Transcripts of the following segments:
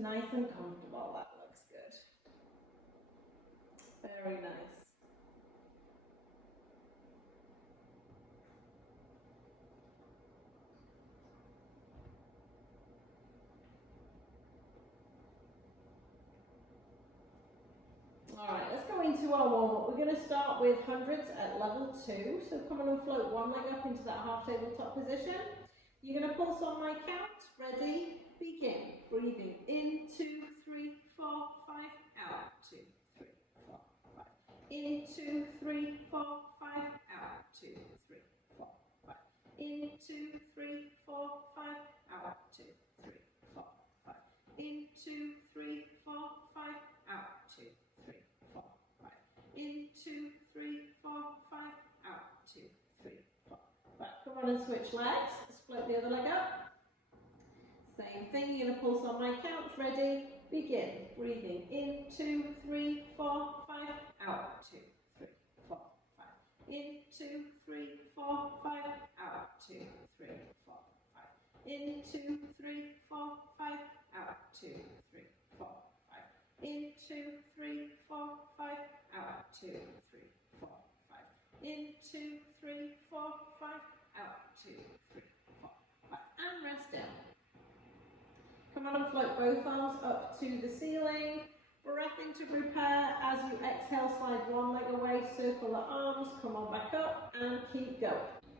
nice and comfortable. That looks good. Very nice. Alright, let's go into our warm-up. We're going to start with hundreds at level 2. So come on and float one leg up into that half tabletop position. You're going to pulse on my count. Ready? Begin. Breathing in, 2, 3, 4, 5. Out, 2, 3, 4, 5. In, 2, 3, 4, 5. Out, 2, 3, 4, 5. In, 2, 3, 4, 5. Out, 2, 3, 4, 5. In, 2, 3, 4, 5. Out, 2, 3, 4, 5. In, 2, 3, 4, 5. Out, 2, 3, 4, 5. Come on and switch legs. Split the other leg up. Same thing, you're going to pulse on my count. Ready? Begin. Breathing in, 2, 3, 4, 5. Out, 2, 3, 4, 5. In, 2, 3, 4, 5. Out, 2, 3, 4, 5. In, 2, 3, 4, 5. Out, 2, 3, 4, 5. In, 2, 3, 4, 5. Out, 2, 3, 4, 5. In, 2, 3, 4, 5. Out, 2, 3, 4, 5. And rest down. Come on and float both arms up to the ceiling. Breath in to prepare. As you exhale, slide one leg away, circle the arms, come on back up and keep going.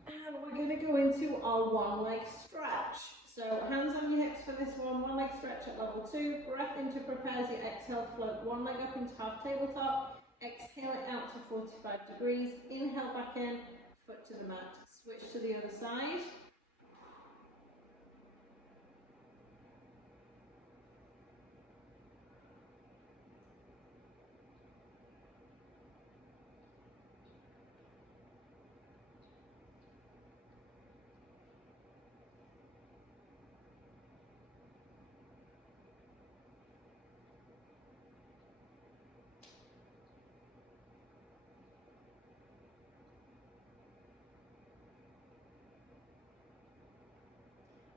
And we're going to go into our one leg stretch. So hands on your hips for this one leg stretch at level 2. Breath in to prepare. As you exhale, float one leg up into half tabletop. Exhale it out to 45 degrees. Inhale back in, foot to the mat. Switch to the other side.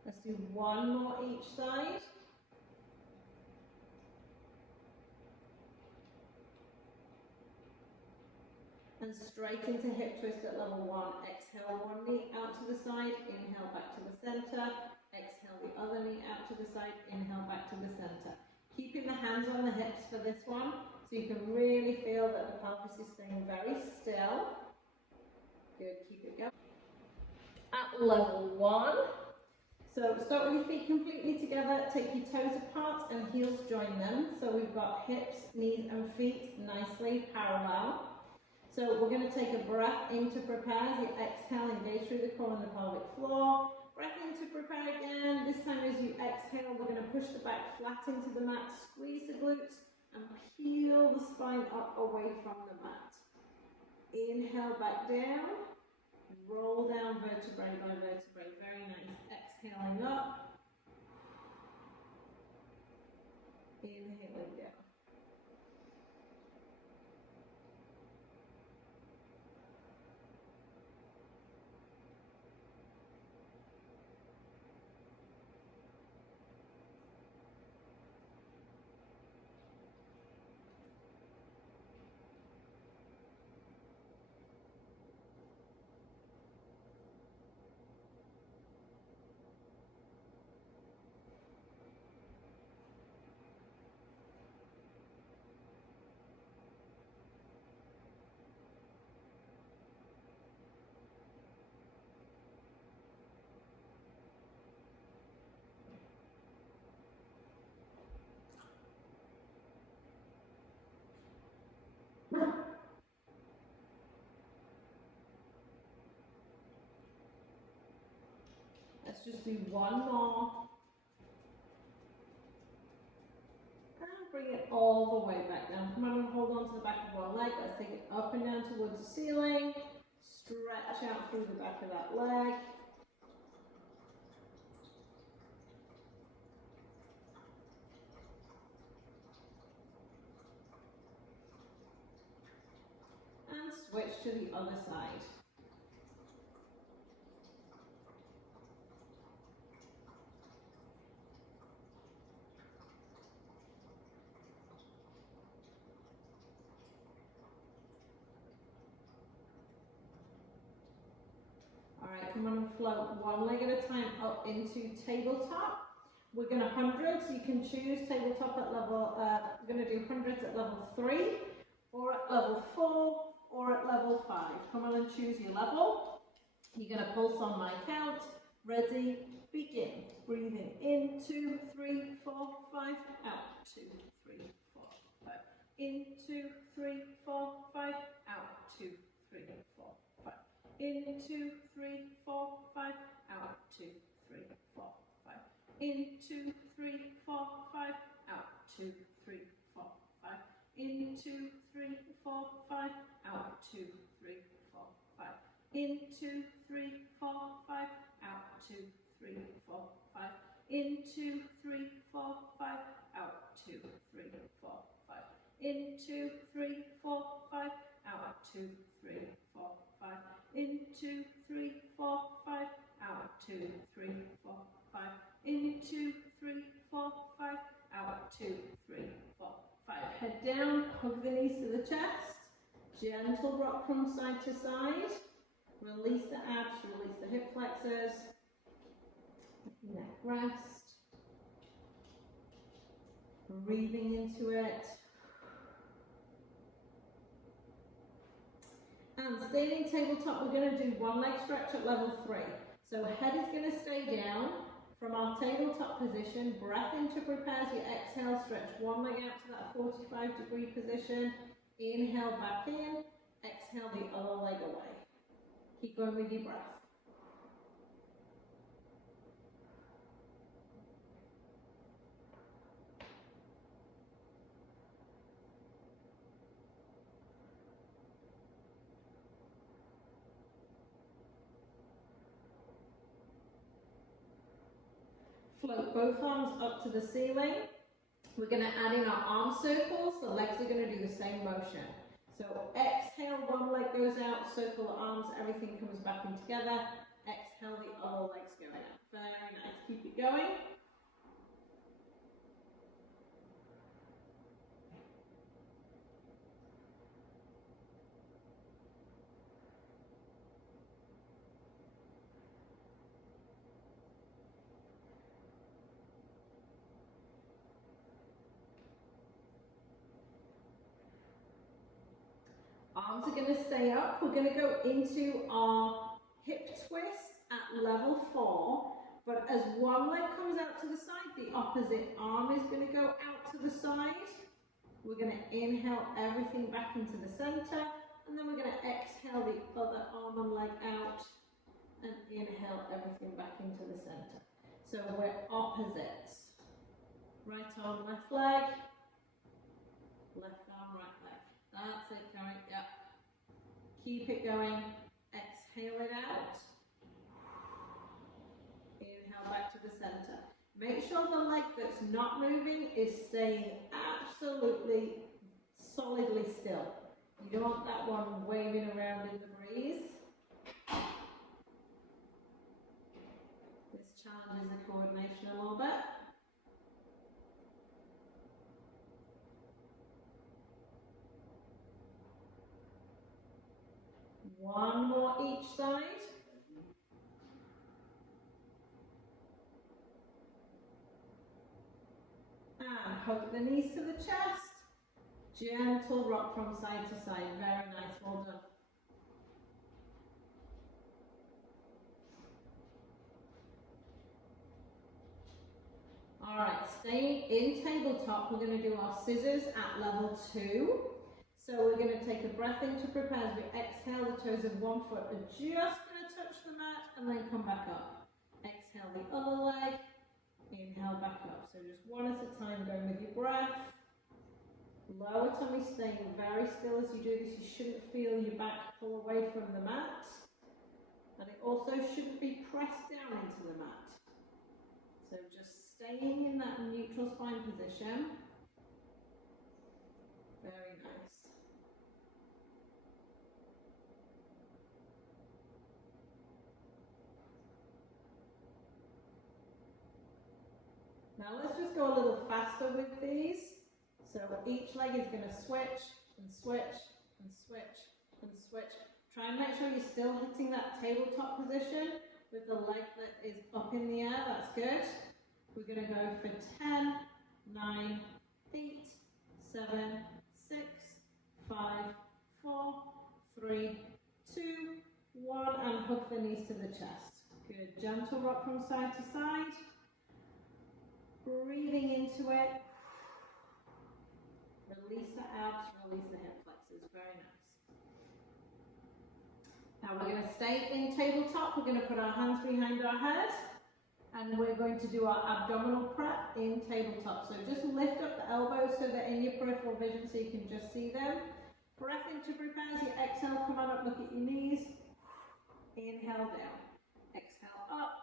Let's do one more each side. And straight into hip twist at level 1. Exhale one knee out to the side, inhale back to the center. Exhale the other knee out to the side, inhale back to the center. Keeping the hands on the hips for this one, so you can really feel that the pelvis is staying very still. Good, keep it going. At level 1. So start with your feet completely together, take your toes apart and heels join them. So we've got hips, knees and feet nicely parallel. So we're going to take a breath in to prepare. As you exhale, engage through the core and the pelvic floor. Breath in to prepare again. This time as you exhale, we're going to push the back flat into the mat, squeeze the glutes and peel the spine up away from the mat. Inhale back down. Roll down vertebrae by vertebrae. Very nice. Exhaling up. Inhaling down. Let's just do one more. And bring it all the way back down. Come on and hold on to the back of one leg. Let's take it up and down towards the ceiling. Stretch out through the back of that leg. And switch to the other side. come on and float one leg at a time up into tabletop. We're going to hundreds, you can choose tabletop at level, we're going to do hundreds at level 3, or at level 4, or at level 5. Come on and choose your level. You're going to pulse on my count. Ready, begin. Breathing in, 2, 3, 4, 5, out, 2, 3, 4, 5. In, 2, 3, 4, 5, out, 2, 3, 4, 5. In, 2, 3, 4, 5, out, 2, 3, 4, 5. In, 2, 3, 4, 5, out, 2, 3, 4, 5. In, 2, 3, 4, 5, out, 2, 3, 4, 5. In, 2, 3, 4, 5, out, 2, 3, 4, 5. In, 2, 3, 4, 5, out, 2, 3, 4, 5. In, 2, 3, 4, 5, out, 2, 3, 4, 5. In, 2, 3, 4, 5, out, 2, 3, 4, 5. In, 2, 3, 4, 5, out, 2, 3, 4, 5. Head down, hug the knees to the chest. Gentle rock from side to side. Release the abs, release the hip flexors. Neck rest. Breathing into it. And staying in tabletop, we're going to do one leg stretch at level 3. So head is going to stay down from our tabletop position. Breath in to prepare as you exhale. Stretch one leg out to that 45-degree position. Inhale back in. Exhale the other leg away. Keep going with your breath. Float both arms up to the ceiling. We're going to add in our arm circles. The legs are going to do the same motion. So exhale, one leg goes out, circle the arms, everything comes back in together. Exhale, the other leg's going out. Very nice. Keep it going. Arms are going to stay up. We're going to go into our hip twist at level 4. But as one leg comes out to the side, the opposite arm is going to go out to the side. We're going to inhale everything back into the center. And then we're going to exhale the other arm and leg out. And inhale everything back into the center. So we're opposites. Right arm, left leg. Left arm, right leg. That's it, Karen. Yep. Keep it going. Exhale it out. Inhale back to the center. Make sure the leg that's not moving is staying absolutely solidly still. You don't want that one waving around in the breeze. This challenges the coordination a little bit. One more each side. And hug the knees to the chest. Gentle rock from side to side. Very nice. Well done. Alright, staying in tabletop, we're going to do our scissors at level 2. So we're going to take a breath in to prepare as we exhale. The toes of one foot are just going to touch the mat and then come back up. Exhale the other leg. Inhale back up. So just one at a time, going with your breath. Lower tummy staying very still as you do this. You shouldn't feel your back pull away from the mat. And it also shouldn't be pressed down into the mat. So just staying in that neutral spine position. Very nice. Now let's just go a little faster with these. So each leg is going to switch and switch and switch and switch. Try and make sure you're still hitting that tabletop position, with the leg that is up in the air. That's good. We're going to go for 10, 9, 8, 7, 6, 5, 4, 3, 2, 1, and hook the knees to the chest. Good. Gentle rock from side to side. Breathing into it. Release the abs, release the hip flexors. Very nice. Now we're going to stay in tabletop. We're going to put our hands behind our head. And we're going to do our abdominal prep in tabletop. So just lift up the elbows so they're in your peripheral vision so you can just see them. Breath in to prepare. As you exhale, come on up, look at your knees. Inhale down. Exhale up.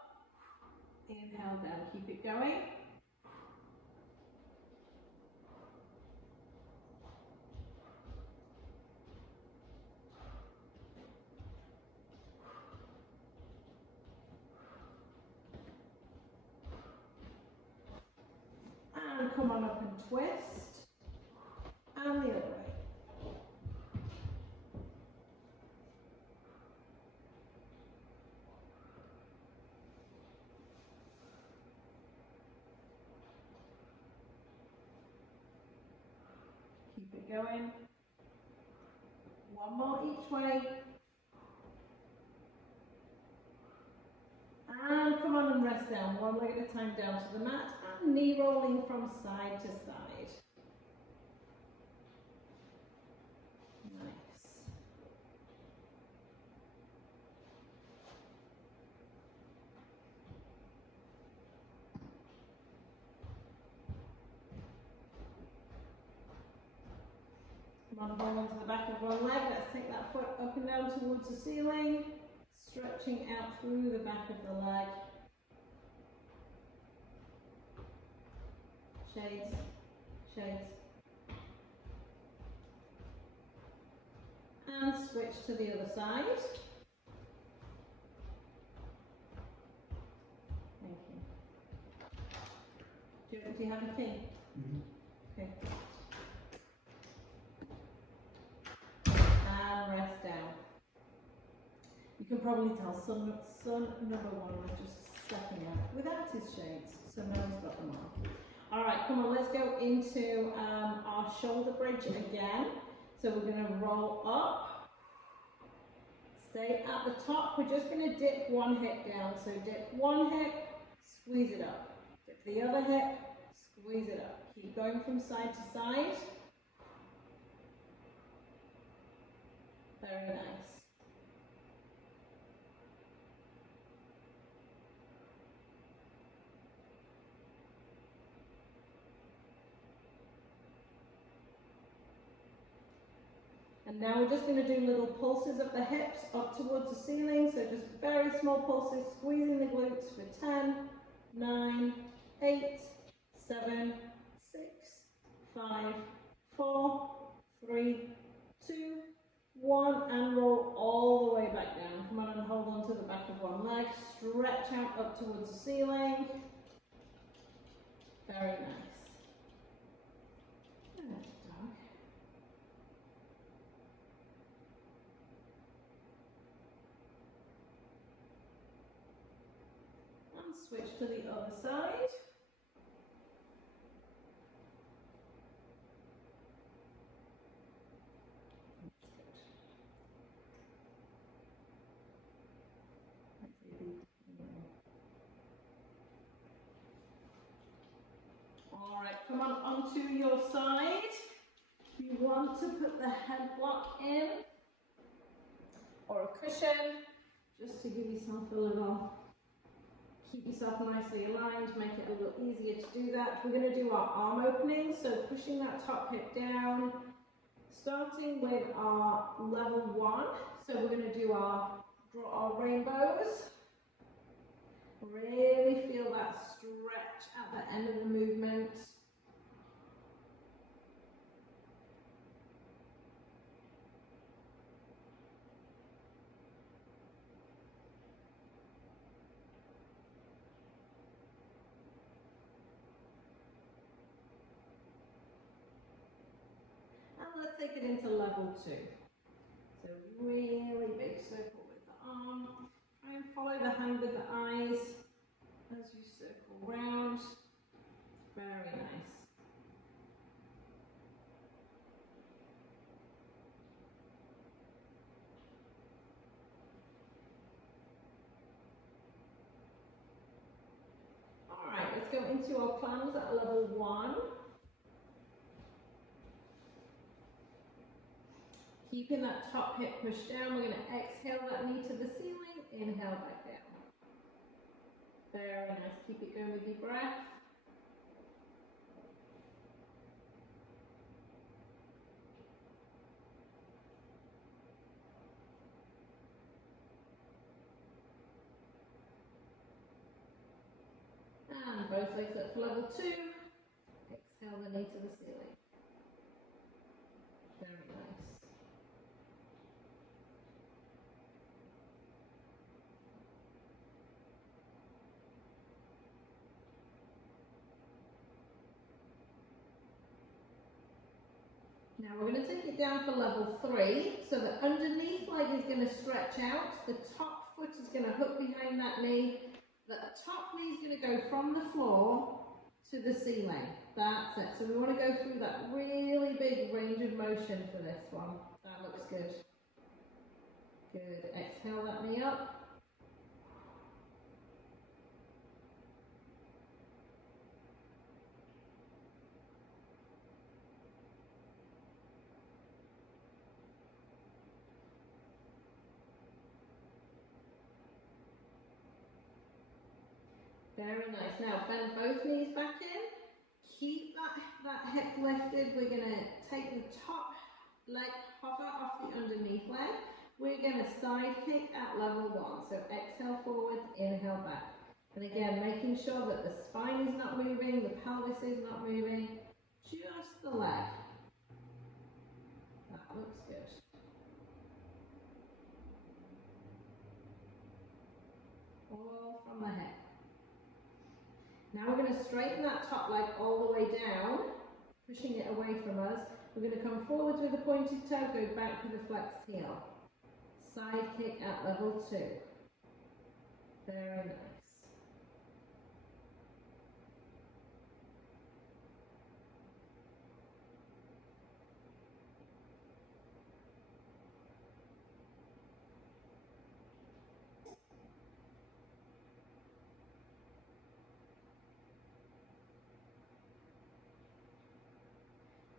Inhale down. Keep it going. And come on up and twist. And the other way. Keep it going. One more each way. And come on and rest down, one leg at a time down to the mat, and knee rolling from side to side. Nice. Come on, hold on to the back of one leg. Let's take that foot up and down towards the ceiling, stretching out through the back of the leg. Shades, shades. And switch to the other side. Thank you. Do you have a tea? Okay. And rest down. You can probably tell son number one was just stepping out without his shades, so now he's got them on. All right, come on, let's go into our shoulder bridge again. So we're going to roll up, stay at the top. We're just going to dip one hip down. So dip one hip, squeeze it up. Dip the other hip, squeeze it up. Keep going from side to side. Very nice. And now we're just going to do little pulses of the hips up towards the ceiling. So just very small pulses, squeezing the glutes for 10, 9, 8, 7, 6, 5, 4, 3, 2, 1, and roll all the way back down. Come on and hold on to the back of one leg. Stretch out up towards the ceiling. Very nice. Good dog. And switch to the other side. Alright, come on onto your side. You want to put the head block in or a cushion just to give yourself a little, keep yourself nicely aligned, make it a little easier to do that. We're going to do our arm opening, so pushing that top hip down, starting with our level 1. So we're going to do draw our rainbows. Really feel that stretch at the end of the movement. And let's take it into level 2. So really big circle with the arm. Try and follow the hand with the eyes as you circle round. Very nice. Alright, let's go into our plans at level 1. Keeping that top hip pushed down, we're going to exhale that knee to the ceiling, inhale back down. Very nice, keep it going with your breath. And both legs up for level 2. Exhale the knee to the ceiling. Very nice. Now we're going to take it down for level 3. So the underneath leg is going to stretch out. The top foot is going to hook behind that knee. The top knee is going to go from the floor to the ceiling. That's it. So we want to go through that really big range of motion for this one. That looks good. Good. Exhale that knee up. Very nice. Now bend both knees back in. Keep that hip lifted. We're going to take the top leg, hover off the underneath leg. We're going to side kick at level 1. So exhale forwards, inhale back. And again, making sure that the spine is not moving, the pelvis is not moving, just the leg. That looks good. All from the hip. Now we're going to straighten that top leg all the way down, pushing it away from us. We're going to come forwards with a pointed toe, go back with a flexed heel. Side kick at level 2. Very nice.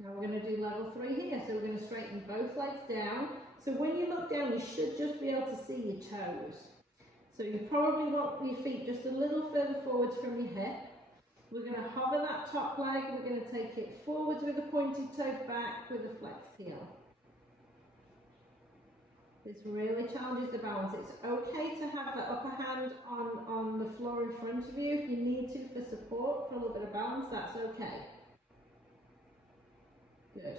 Now we're going to do level 3 here, so we're going to straighten both legs down. So when you look down, you should just be able to see your toes. So you probably want your feet just a little further forwards from your hip. We're going to hover that top leg, we're going to take it forwards with a pointed toe, back with a flexed heel. This really challenges the balance. It's okay to have the upper hand on the floor in front of you. If you need to for support, for a little bit of balance, that's okay. Good.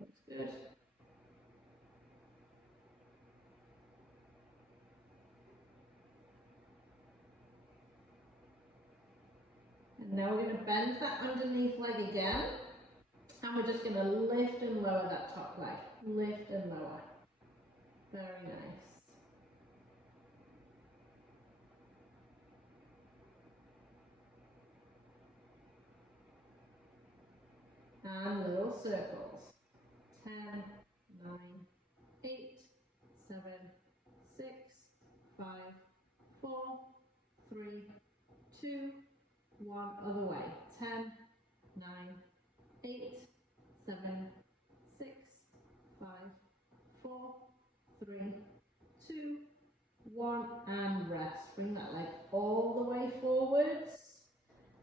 Looks good. And now we're going to bend that underneath leg again. And we're just going to lift and lower that top leg. Lift and lower. Very nice. And little circles. 10, 9, 8, 7, 6, 5, 4, 3, 2, 1. Other way. 10, 9, 8, 7, 6, 5, 4, 3, 2, 1. And rest. Bring that leg all the way forwards.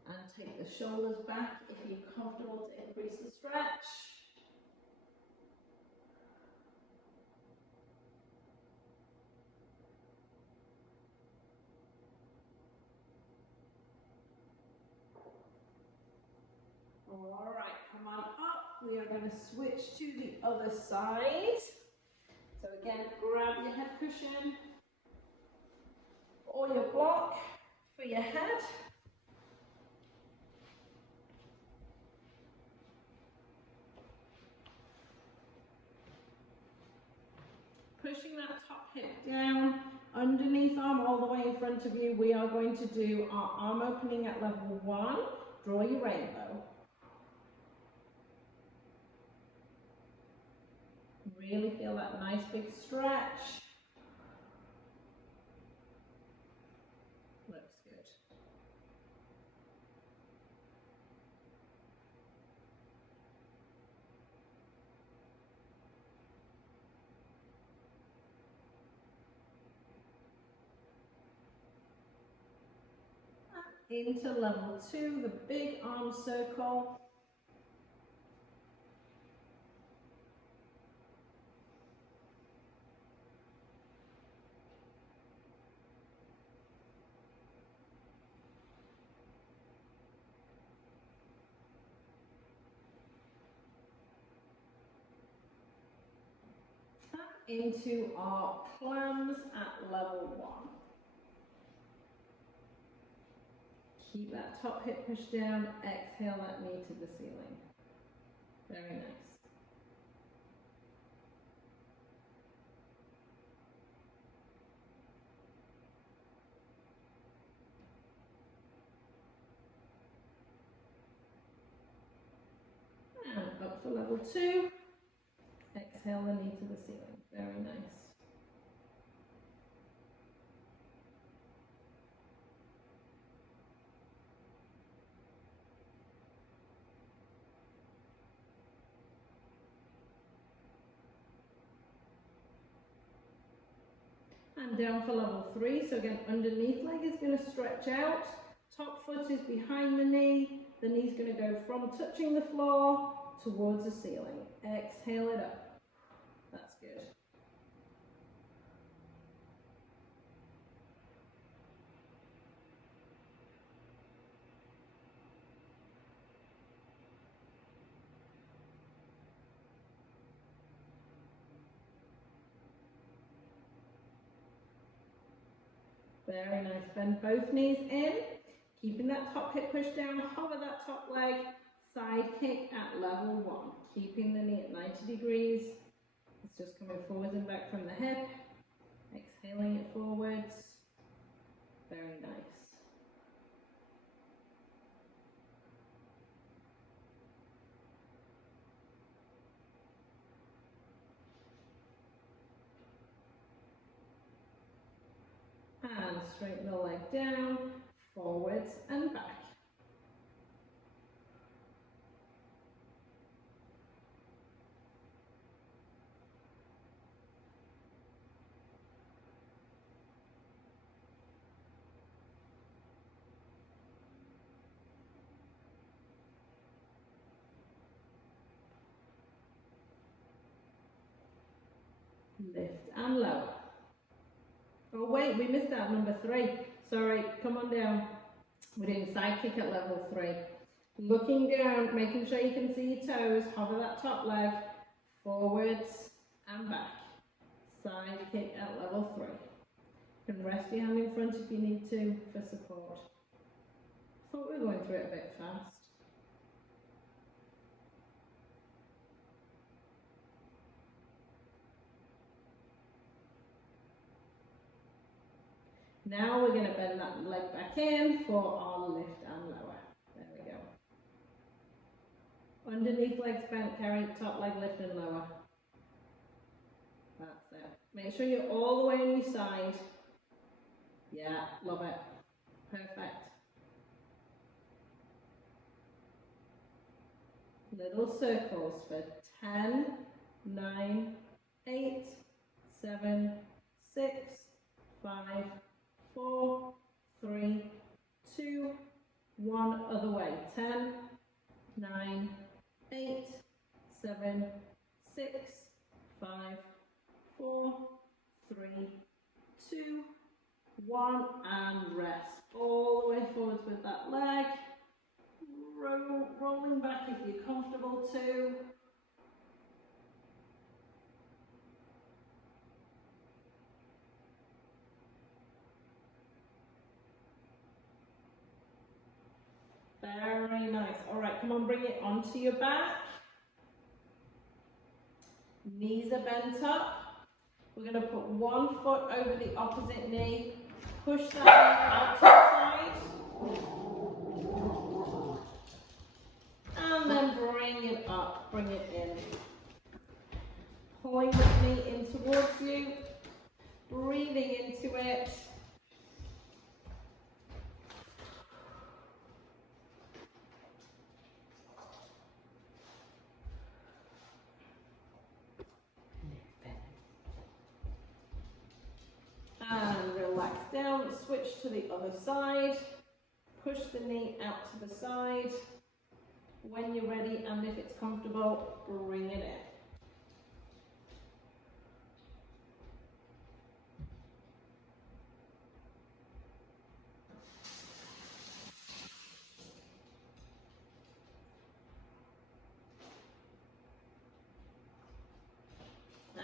And take the shoulders back if you're comfortable to increase the stretch. All right, come on up. We are going to switch to the other side. So again, grab your head cushion or your block for your head. down, underneath arm all the way in front of you. We are going to do our arm opening at level 1. Draw your rainbow. Really feel that nice big stretch. Looks good. Into level 2, the big arm circle. Into our clams at level 1. Keep that top hip pushed down, exhale that knee to the ceiling. Very nice. And up for level 2. Exhale the knee to the ceiling. Very nice. And down for level 3. So again, underneath leg is going to stretch out. Top foot is behind the knee. The knee's going to go from touching the floor towards the ceiling. Exhale it up. That's good. Very nice. Bend both knees in. Keeping that top hip pushed down. Hover that top leg. Side kick at level 1. Keeping the knee at 90 degrees. It's just coming forwards and back from the hip. Exhaling it forwards. Very nice. And straighten the leg down, forwards and back. Lift and lower. Oh wait, we missed out number 3. Sorry, come on down. We're doing side kick at level 3. Looking down, making sure you can see your toes. Hover that top leg. Forwards and back. Side kick at level 3. You can rest your hand in front if you need to for support. Thought we were going through it a bit fast. Now we're going to bend that leg back in for our lift and lower. There we go. Underneath legs bent, carry top leg lift and lower. That's it. Make sure you're all the way on your side. Yeah, love it. Perfect. Little circles for 10, 9, 8, 7, 6, 5, 4, 3, 2, 1, other way. 10, 9, 8, 7, 6, 5, 4, 3, 2, 1, and rest. All the way forwards with that leg. Rolling back if you're comfortable too. Very nice. All right, come on, bring it onto your back. Knees are bent up. We're going to put one foot over the opposite knee, push that knee out to the side, and then bring it up, bring it in. Pulling the knee in towards you, breathing into it. And relax down, switch to the other side, push the knee out to the side. When you're ready and if it's comfortable, bring it in.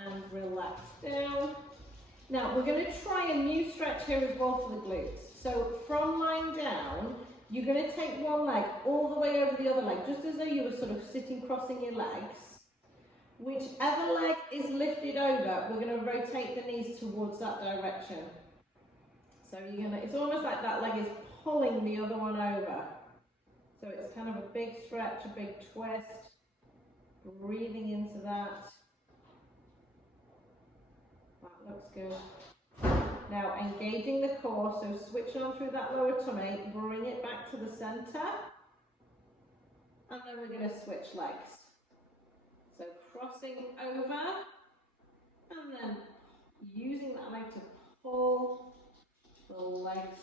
And relax down. Now we're going to try a new stretch here as well for the glutes. So from lying down, you're going to take one leg all the way over the other leg, just as though you were sort of sitting crossing your legs. Whichever leg is lifted over, we're going to rotate the knees towards that direction. So you're going to, it's almost like that leg is pulling the other one over. So it's kind of a big stretch, a big twist. Breathing into that. That looks good. Now engaging the core, so switch on through that lower tummy, bring it back to the center, and then we're going to switch legs. So crossing over, and then using that leg to pull the legs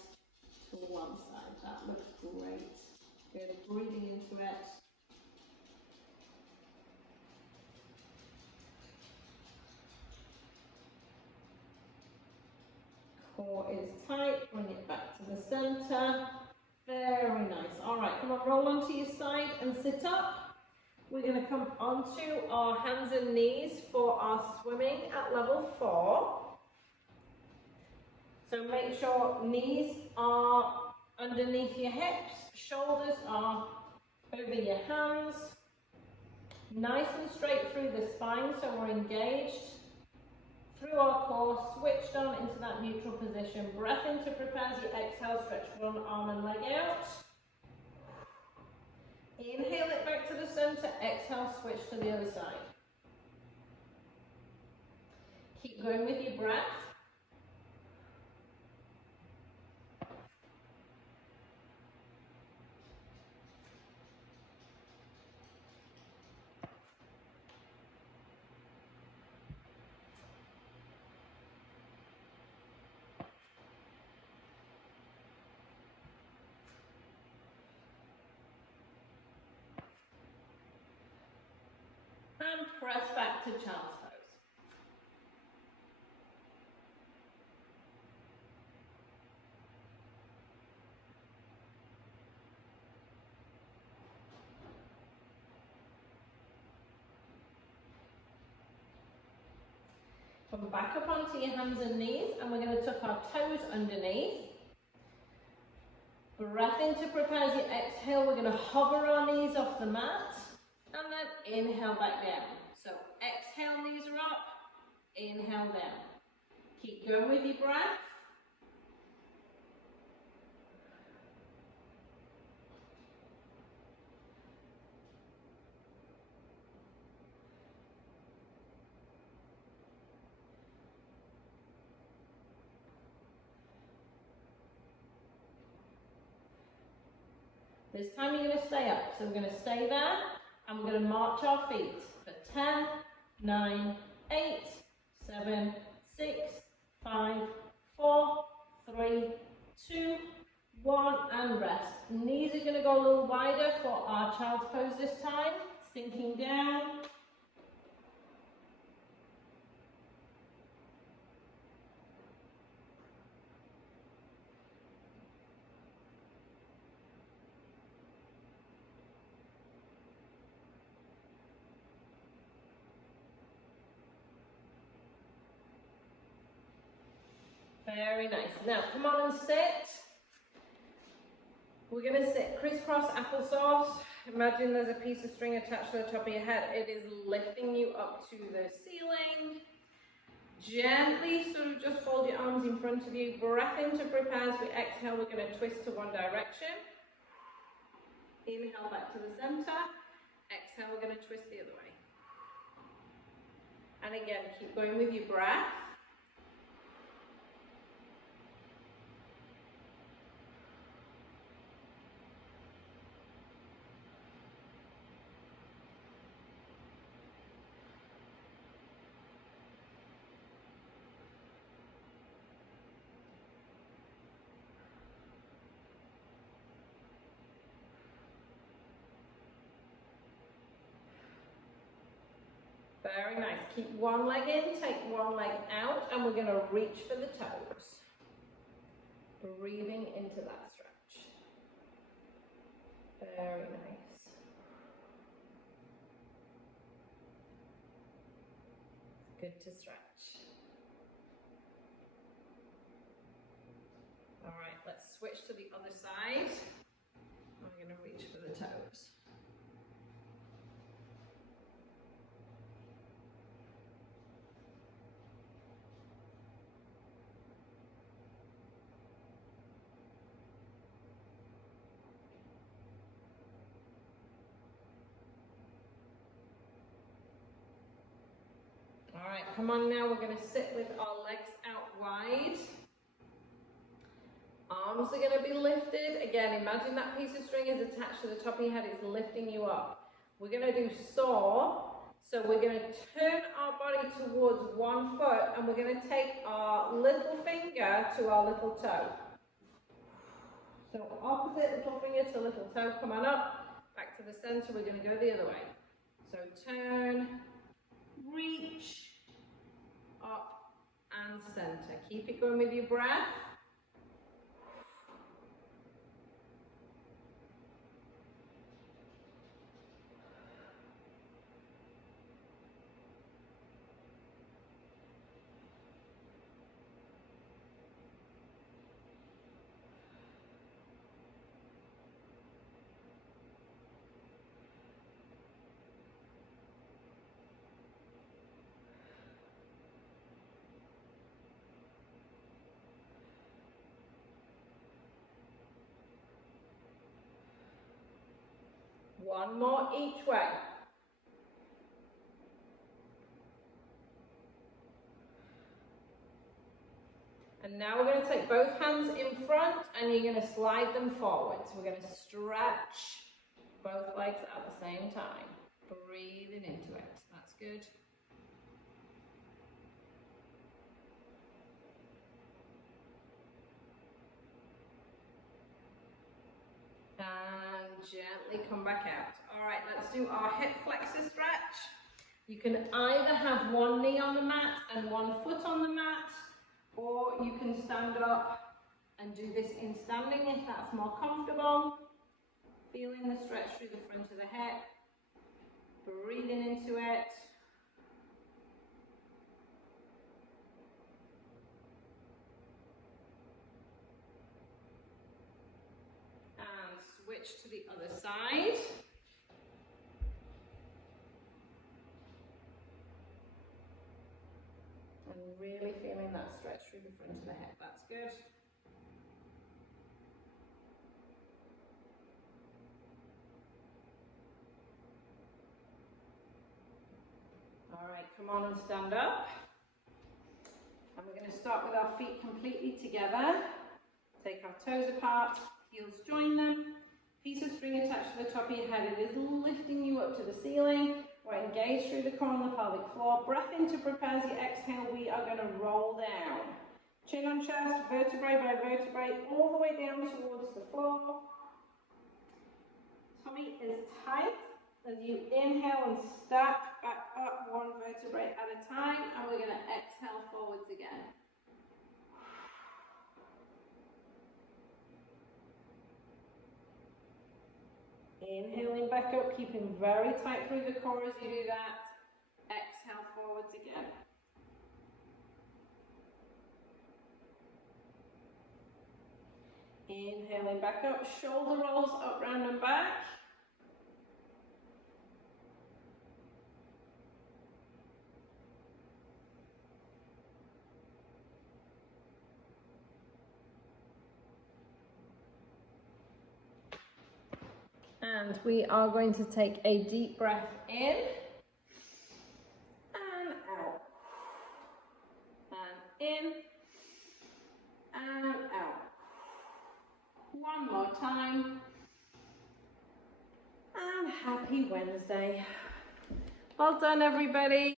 to one side. That looks great. Good, breathing into it. Core is tight, bring it back to the center. Very nice. All right, come on, roll onto your side and sit up. We're going to come onto our hands and knees for our swimming at level 4. So make sure knees are underneath your hips, shoulders are over your hands. Nice and straight through the spine, so we're engaged. Through our core, switched on into that neutral position. Breath in to prepare as you exhale, stretch one arm and leg out. Inhale it back to the center, exhale, switch to the other side. Keep going with your breath. And press back to child's pose. Come back up onto your hands and knees, and we're going to tuck our toes underneath. Breath in to prepare as you exhale. We're going to hover our knees off the mat. And then inhale back down. So exhale, knees are up, inhale down. Keep going with your breath. This time you're going to stay up. So we're going to stay there. And we're going to march our feet for 10, 9, 8, 7, 6, 5, 4, 3, 2, 1, and rest. Knees are going to go a little wider for our child's pose this time. Sinking down. Very nice. Now come on and sit. We're going to sit crisscross applesauce. Imagine there's a piece of string attached to the top of your head. It is lifting you up to the ceiling. Gently sort of just fold your arms in front of you. Breath in to prepare. As we exhale, we're going to twist to one direction. Inhale back to the center. Exhale, we're going to twist the other way. And again, keep going with your breath. Very nice. Keep one leg in, take one leg out, and we're going to reach for the toes. Breathing into that stretch. Very nice. Good to stretch. All right, let's switch to the other side. We're going to reach for the toes. All right, come on now, we're going to sit with our legs out wide. Arms are going to be lifted. Again, imagine that piece of string is attached to the top of your head, it's lifting you up. We're going to do saw. So we're going to turn our body towards one foot and we're going to take our little finger to our little toe. So opposite little finger to little toe, come on up, back to the center, we're going to go the other way. So turn, reach, up and center. Keep it going with your breath. One more each way. And now we're going to take both hands in front and you're going to slide them forward. So we're going to stretch both legs at the same time. Breathing into it. That's good. And gently come back out. All right, let's do our hip flexor stretch. You can either have one knee on the mat and one foot on the mat, or you can stand up and do this in standing if that's more comfortable. Feeling the stretch through the front of the hip. Breathing into it. Switch to the other side. And really feeling that stretch through the front of the hip. That's good. All right, come on and stand up. And we're going to start with our feet completely together. Take our toes apart, heels join them. Piece of string attached to the top of your head. It is lifting you up to the ceiling. We're engaged through the core on the pelvic floor. Breath in to prepare as you exhale. We are going to roll down. Chin on chest, vertebrae by vertebrae, all the way down towards the floor. Tummy is tight as you inhale and stack back up one vertebrae at a time. And we're going to exhale forwards again. Inhaling back up, keeping very tight through the core as you do that. Exhale forwards again. Inhaling back up, shoulder rolls up, round and back. And we are going to take a deep breath in and out. And in and out. One more time. And happy Wednesday. Well done, everybody.